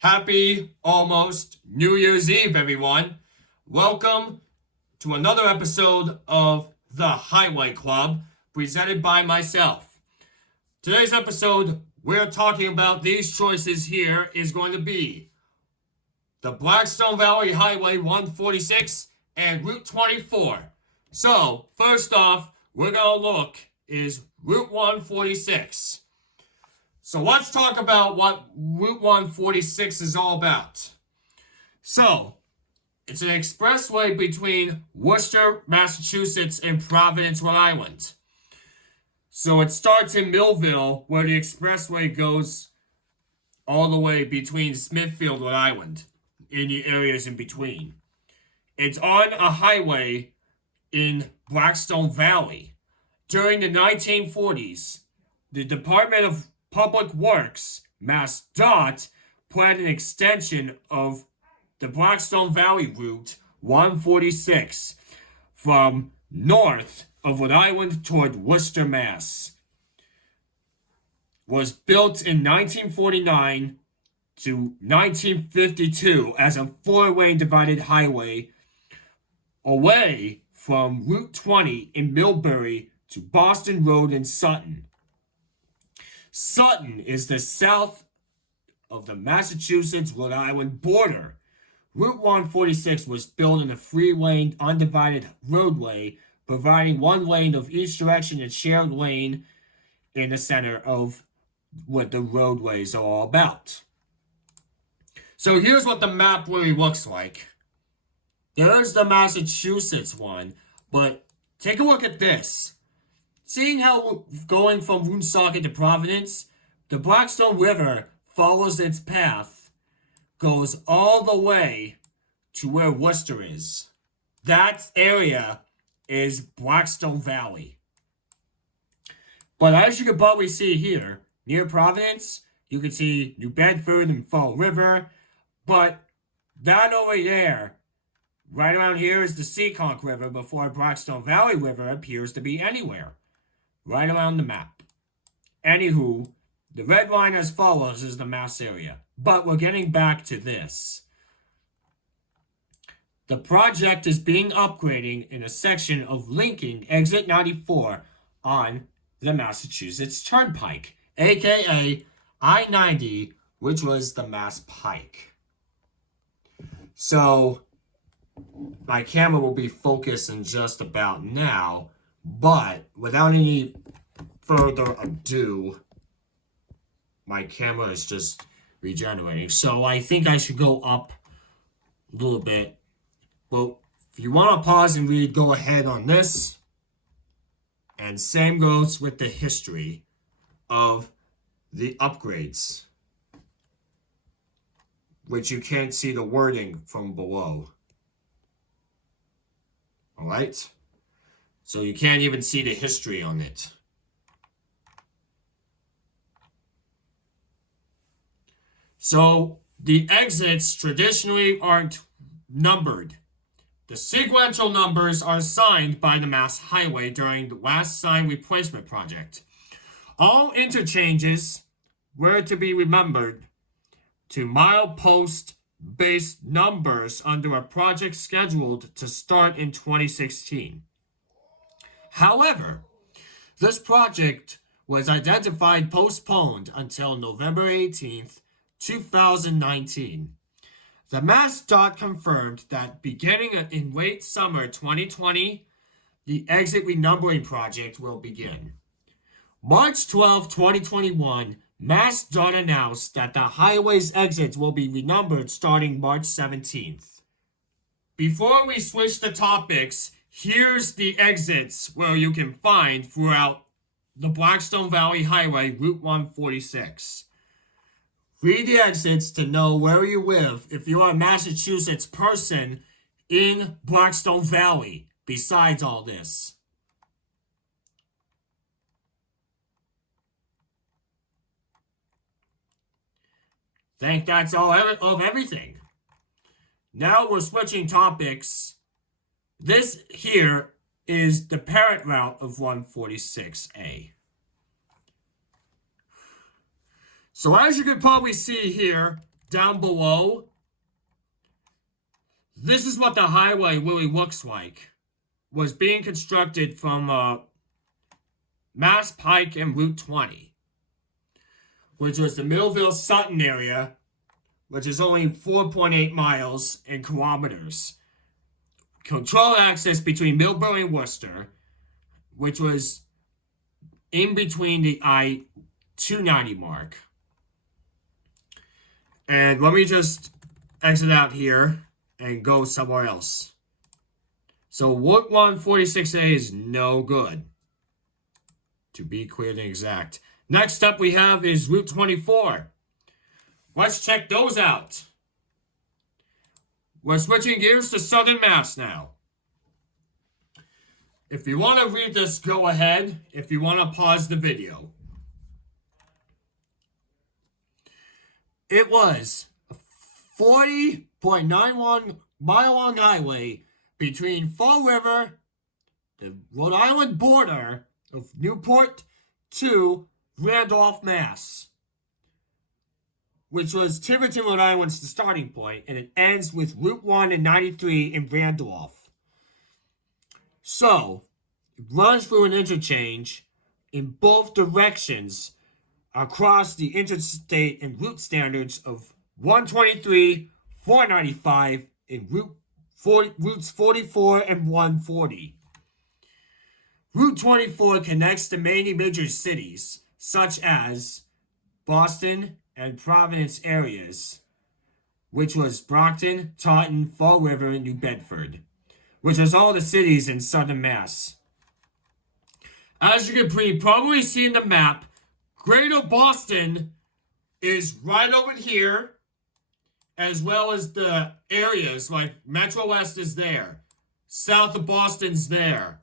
Happy almost New Year's Eve, everyone. Welcome to another episode of The Highway Club, presented by myself. Today's episode, we're talking about these choices here is going to be the Blackstone Valley Highway 146 and Route 24. So, first off, we're going to look is Route 146. So let's talk about what Route 146 is all about. So, it's an expressway between Worcester, Massachusetts, and Providence, Rhode Island. So it starts in Millville, where the expressway goes all the way between Smithfield, Rhode Island, in the areas in between. It's on a highway in Blackstone Valley. During the 1940s, the Department of Public Works, MassDOT, planned an extension of the Blackstone Valley Route 146 from north of Rhode Island toward Worcester, Mass. Was built in 1949 to 1952 as a four-lane divided highway away from Route 20 in Millbury to Boston Road in Sutton. Sutton is the south of the Massachusetts-Rhode Island border. Route 146 was built in a three-lane undivided roadway, providing one lane of each direction and shared lane in the center of what the roadways are all about. So here's what the map really looks like. There's the Massachusetts one, but take a look at this. Seeing how going from Woonsocket to Providence, the Blackstone River follows its path, goes all the way to where Worcester is. That area is Blackstone Valley. But as you can probably see here, near Providence, you can see New Bedford and Fall River, but that over there, right around here is the Seekonk River before Blackstone Valley River appears to be anywhere. Right around the map. Anywho, the red line as follows is the Mass area. But we're getting back to this. The project is being upgrading in a section of linking exit 94 on the Massachusetts Turnpike, aka I-90, which was the Mass Pike. So, my camera will be focused in just about now, but without any further ado, my camera is just regenerating. So I think I should go up a little bit. Well, if you want to pause and read, go ahead on this. And same goes with the history of the upgrades, which you can't see the wording from below. Alright? So you can't even see the history on it. So the exits traditionally aren't numbered. The sequential numbers are assigned by the Mass Highway during the last sign replacement project. All interchanges were to be remembered to milepost-based numbers under a project scheduled to start in 2016. However, this project was identified postponed until November 18th, 2019. The MassDOT confirmed that beginning in late summer 2020, the exit renumbering project will begin. March 12, 2021, MassDOT announced that the highway's exits will be renumbered starting March 17th. Before we switch the topics, here's the exits where you can find throughout the Blackstone Valley Highway, Route 146. Read the exits to know where you live if you are a Massachusetts person in Blackstone Valley, besides all this. Think that's all of everything. Now we're switching topics. This here is the parent route of 146A. So as you can probably see here, down below, this is what the highway really looks like. Was being constructed from Mass Pike and Route 20, which was the Millville-Sutton area, which is only 4.8 miles in kilometers. Control access between Millbury and Worcester, which was in between the I-290 mark. And let me just exit out here and go somewhere else. So Route 146A is no good, to be clear and exact. Next up we have is Route 24. Let's check those out. We're switching gears to Southern Mass now. If you want to read this, go ahead. If you want to pause the video. It was a 40.91 mile long highway between Fall River, the Rhode Island border of Newport, to Randolph, Mass, which was Tiverton, Rhode Island's the starting point, and it ends with Route 1 and 93 in Randolph. So, it runs through an interchange in both directions across the interstate and route standards of 123, 495, and routes 44 and 140. Route 24 connects the many major cities, such as Boston and Providence areas, which was Brockton, Taunton, Fall River, and New Bedford, which was all the cities in Southern Mass. As you can probably see in the map, Greater Boston is right over here, as well as the areas like Metro West is there, south of Boston's there,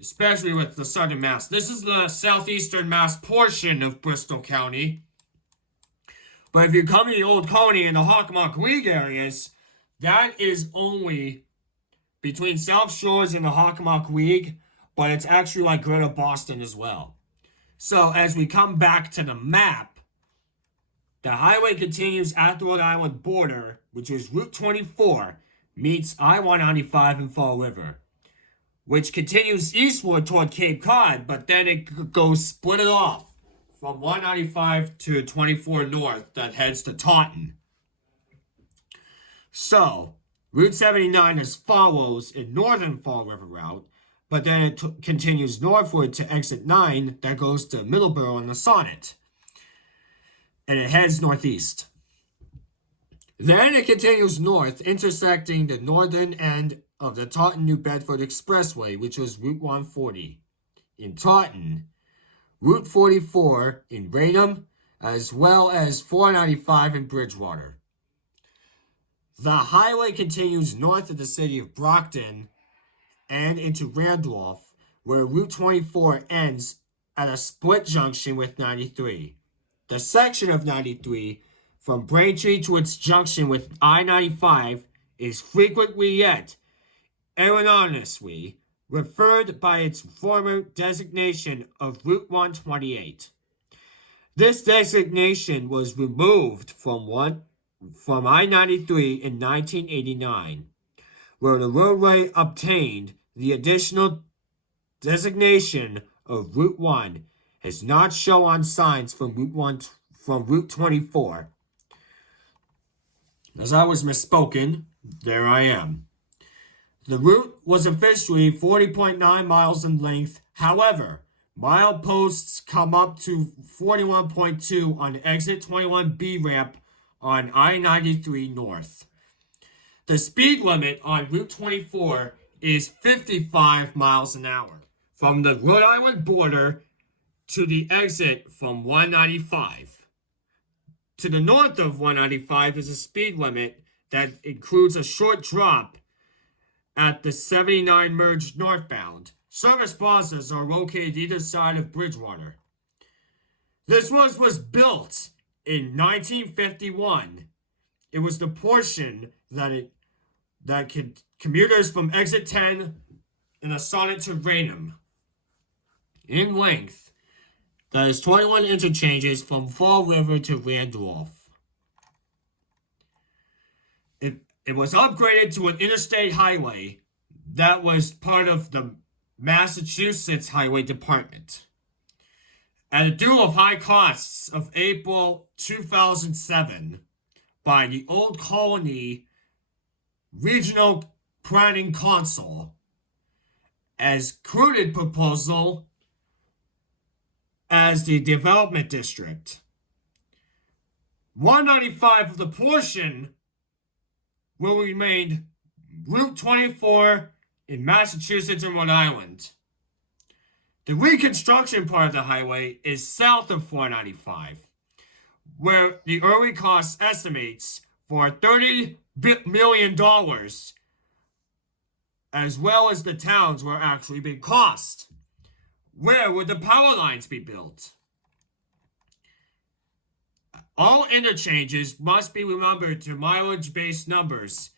especially with the Southern Mass. This is the southeastern Mass portion of Bristol County. But if you come to the Old Colony and the Hockomock League areas, that is only between South Shores and the Hockomock League, but it's actually like Greater Boston as well. So as we come back to the map, the highway continues at the Rhode Island border, which is Route 24, meets I-195 in Fall River, which continues eastward toward Cape Cod, but then it goes split it off from 195 to 24 north that heads to Taunton. So, Route 79 is follows in northern Fall River route, but then it continues northward to exit 9 that goes to Middleborough and the Sonnet. And it heads northeast. Then it continues north, intersecting the northern end of the Taunton-New Bedford Expressway, which was Route 140 in Taunton, Route 44 in Raynham, as well as 495 in Bridgewater. The highway continues north of the city of Brockton and into Randolph, where Route 24 ends at a split junction with 93. The section of 93 from Braintree to its junction with I-95 is frequently yet erroneously referred by its former designation of Route 128. This designation was removed from I-93 in 1989, where the roadway obtained the additional designation of Route 1 is not shown on signs from Route 24. As I was misspoken, there I am. The route was officially 40.9 miles in length. However, mileposts come up to 41.2 on exit 21B ramp on I-93 North. The speed limit on Route 24 is 55 miles an hour from the Rhode Island border to the exit from 195. To the north of 195 is a speed limit that includes a short drop at the 79 merged northbound. Service plazas are located either side of Bridgewater. This was built in 1951. It was the portion that commuters from exit 10 in a Sonnet to Raynham in length That is 21 interchanges from Fall River to Randolph. It was upgraded to an interstate highway that was part of the Massachusetts Highway Department. At a due of high costs of April 2007 by the Old Colony Regional Planning Council as cruded proposal as the development district. 195 of the portion will remain Route 24 in Massachusetts and Rhode Island. The reconstruction part of the highway is south of 495, where the early cost estimates for $30 million, as well as the towns were actually being cost. Where would the power lines be built? All interchanges must be remembered to mileage-based numbers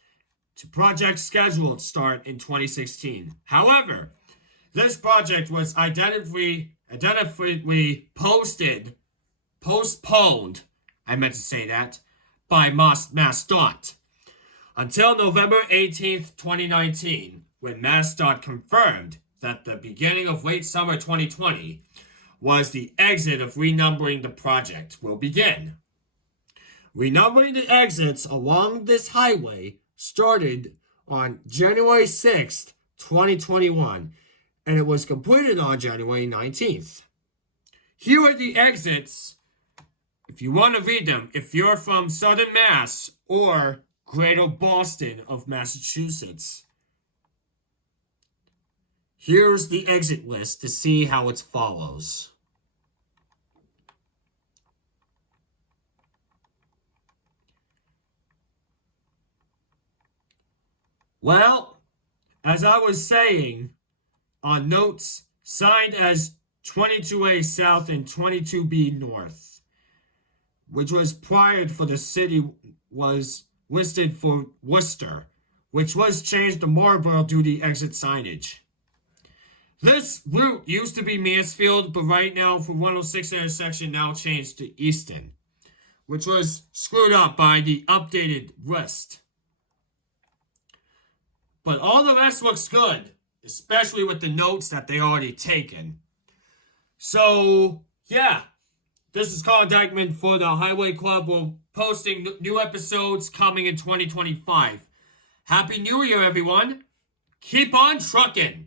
to project scheduled start in 2016. However, this project was identifiably postponed, I meant to say that, by MassDOT until November 18th, 2019, when MassDOT confirmed that the beginning of late summer 2020 was the exit of renumbering the project will begin. Renumbering the exits along this highway started on January 6th, 2021, and it was completed on January 19th. Here are the exits, if you want to read them, if you're from Southern Mass or Greater Boston of Massachusetts. Here's the exit list to see how it follows. Well, as I was saying, on notes signed as 22A South and 22B North, which was prior for the city, was listed for Worcester, which was changed to Marlborough due to exit signage. This route used to be Mansfield, but right now for 106 intersection now changed to Easton, which was screwed up by the updated list. But all the rest looks good, especially with the notes that they already taken. So, yeah, this is Colin Dykeman for the Highway Club. We're posting new episodes coming in 2025. Happy New Year, everyone. Keep on trucking.